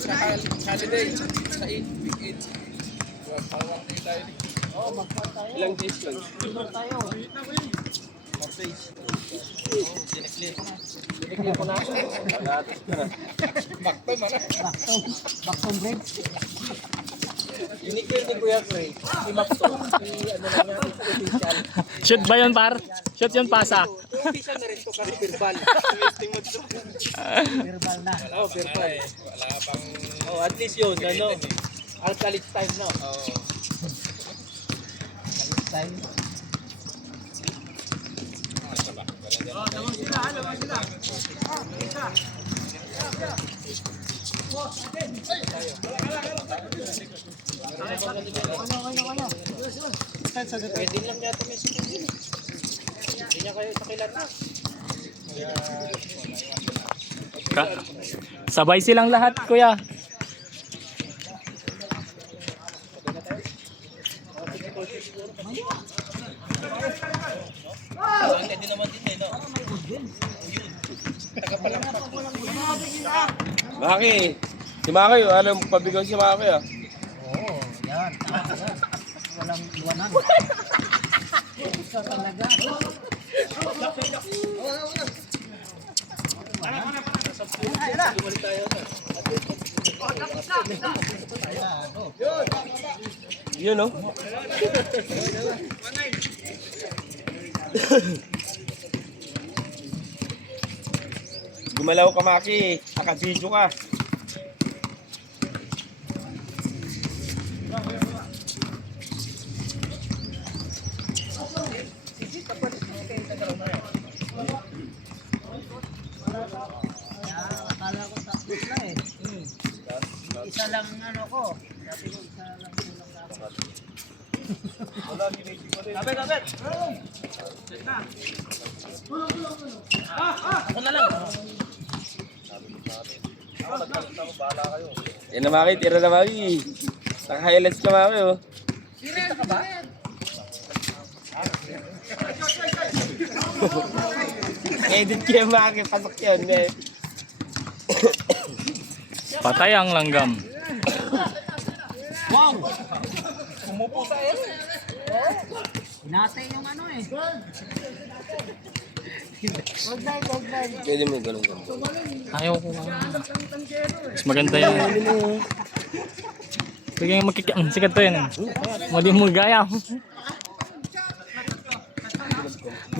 Sa holiday, sa 8, week 8. Pawang tayo tayo. Oo, mag-start tayo. Ilang days lang? Mag-start tayo. 4 days. Binigyan ko na. Bakto man ah. Baktong break. Uniquel ni Kuya Craig. Si Bakto. Si ano lang yan, official. Shoot ba yun, par? Shoot yun, pasa. Official na rin to kasi verbal. Verbal na. Oo, verbal. Wala pang... Oh, at least yun, ano. Alkalit time, no? Oo. Time. Pwede lang yata may sumili. Hindi niya kayo pakilala. Sabay silang lahat, kuya. Hindi naman din eh, no? Maki, si Maki, alam mo, pabigaw si Maki ah. Oo, yan. Walang iwanan. Ikaw talaga. Yun no? Gumalaw ka Maki, naka-video ka. Akala ko tapos na eh. Isa lang ano ko. Sabi ko isa lang kulang dapat. Kapit, kapit! Ako na lang! Yan na Maki, tira na Maki. Naka-highlights ka Maki oh. Kita ka ba? Edit kayo Maki, pasok yun eh. Patay ang langgam. Wow! Umupo sa air. Hinatay yung ano eh. Pwede mo yung ganun. Ayaw ko. Mas maganda yan. Sige yung sikat to yun. Mali mo gaya.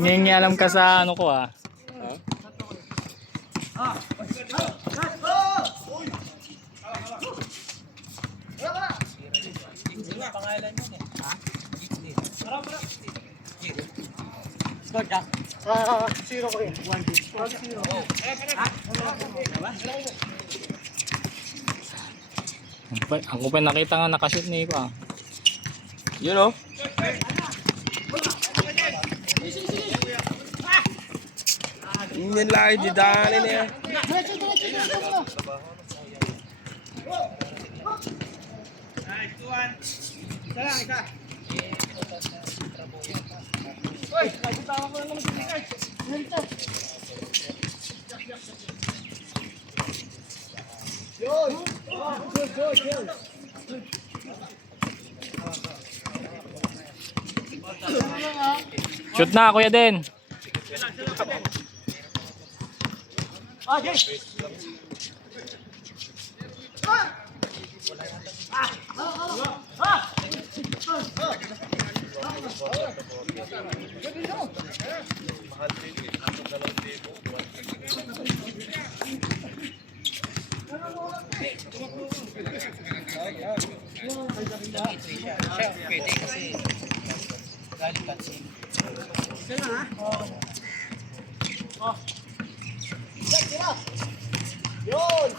Ngingialam ka sa ano ko ah. Pangalan yun eh. Zero ko yun. 1-0. Ako pa nakita nga nakashoot ni ko ah. You know? Hindi lagi di dali na yan. Shoot na kuya din. Pwede kasi galing kasi. Yun!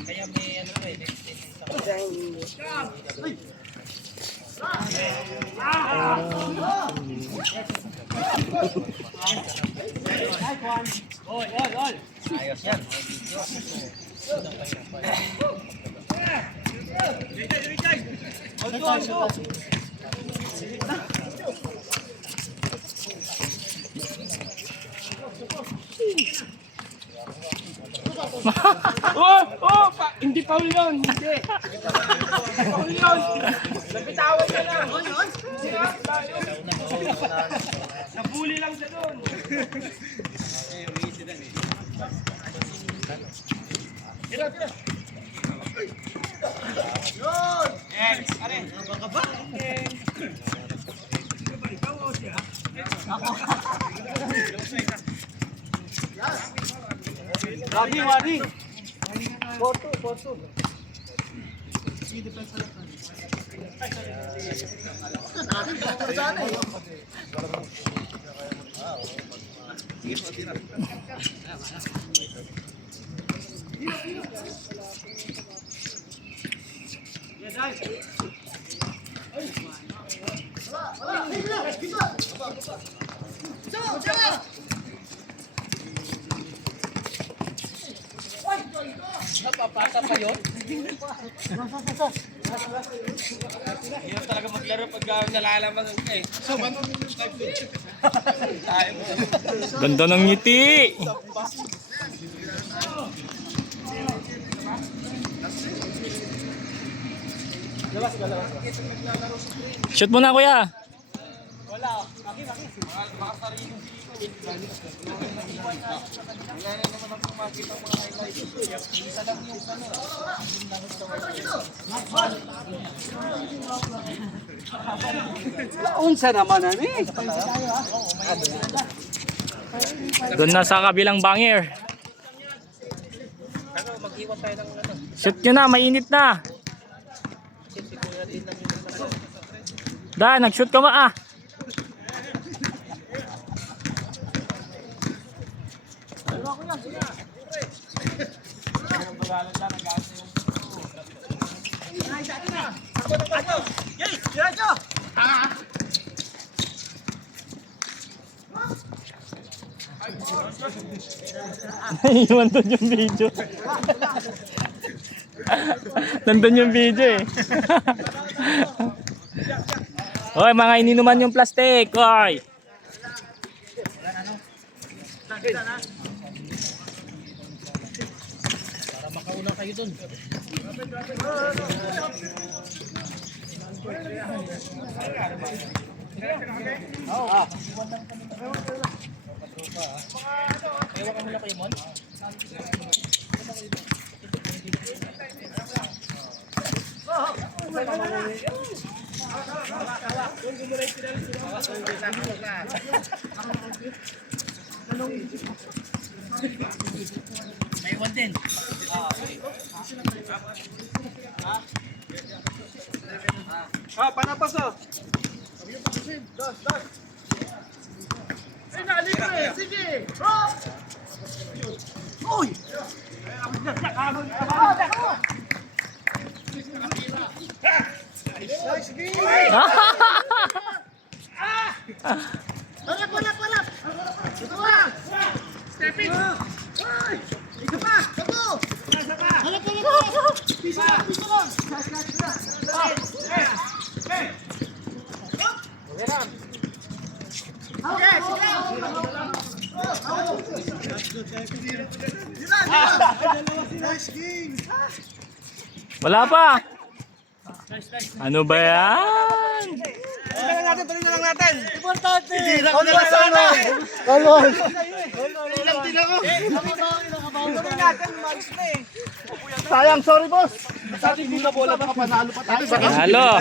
Kaya may ano eh, ayos yan. Hindi foul yun. Hindi. Foul yun. Napitawan ka lang. Nabuli lang siya doon. Wari. Porto. Napapasa pa yun? Hirap talaga maglaro pag nalalaman ka eh. Ganda ng ngiti. Shoot mo na kuya. Wala. Maki. Baka sarili. Wala na naman ang pumakita ang mga highlights. Isa lang yung Unsa naman ano eh. Doon na sa kabilang bangir. Mag-iwan tayo ng ano. Shoot nyo na, mainit na. Da, nag-shoot ka ba ah? Iwan doon yung video. Nandun yung video eh. Hoy, mga ininuman yung plastic. Hoy. Para makauna kayo dun. Ewan ka mula kayo, Mon? May iwan din. Panapas oh. Ay, nalibre! Sige! Uy! Palap! Ito ba? Step in! Isa pa! Sabo! Halap! Piso lang! Wala pa. Ano ba yan? Tuloy na lang natin! Importante. Kalol! Sayang, sorry boss. Sa ating bola pa, panalo pa tayo. Halo.